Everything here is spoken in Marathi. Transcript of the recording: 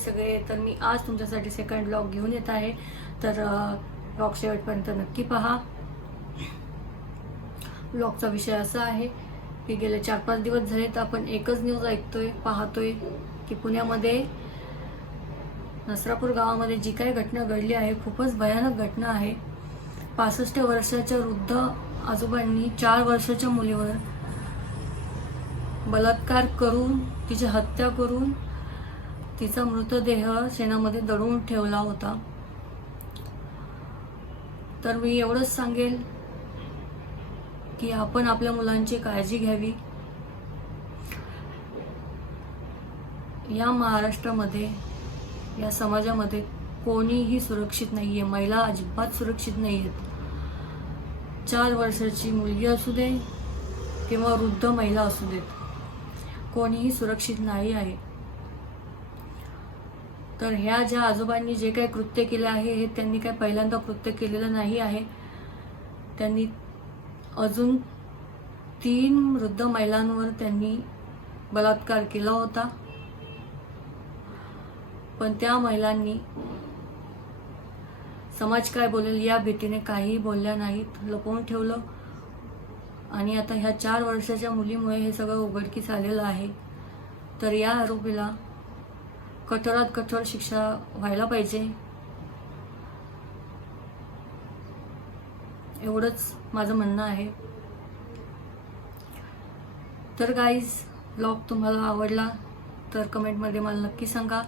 सगळे. तर मी आज तुमच्यासाठी सेकंड व्लॉग घेऊन येत आहे. तर व्लॉग शेवटपर्यंत नक्की पहा. व्लॉगचा विषय असा आहे की गेले 4-5 दिवस झाले तर आपण एकच न्यूज पाहतोय की पुण्यामध्ये नसरापूर गावामध्ये जी काही घटना घडली आहे खूपच भयानक घटना आहे. 65 वर्षाच्या वृद्ध आजोबांनी 4 वर्षाच्या मुलीवर बलात्कार करून तिची हत्या करून तिचा मृतदेह शेणामध्ये दडवून ठेवला होता. तर मी एवढंच सांगेल की आपण आपल्या मुलांची काळजी घ्यावी. या महाराष्ट्रामध्ये, या समाजामध्ये कोणीही सुरक्षित नाहीये. महिला अजिबात सुरक्षित नाहीयेत. 4 वर्षाची मुलगी असू दे किंवा वृद्ध महिला असू देत, कोणीही सुरक्षित नाही आहे. तर ह्या ज्या आजोबांनी जे काही कृत्य केले आहे हे त्यांनी काही पहिल्यांदा कृत्य केलेलं नाही आहे. त्यांनी अजून 3 वृद्ध महिलांवर त्यांनी बलात्कार केला होता. पण त्या महिलांनी समाज काय बोलेल या भीतीने काहीही बोलल्या नाहीत, लपवून ठेवलं. आणि आता ह्या 4 वर्षाच्या मुलीमुळे हे सगळं उघडकीस आलेलं आहे. तर या आरोपीला कठोरात कठोर शिक्षा व्हायला पाहिजे, एवढंच माझं म्हणणं आहे. तर गाईज, ब्लॉग तुम्हाला आवडला तर कमेंटमध्ये मला नक्की सांगा.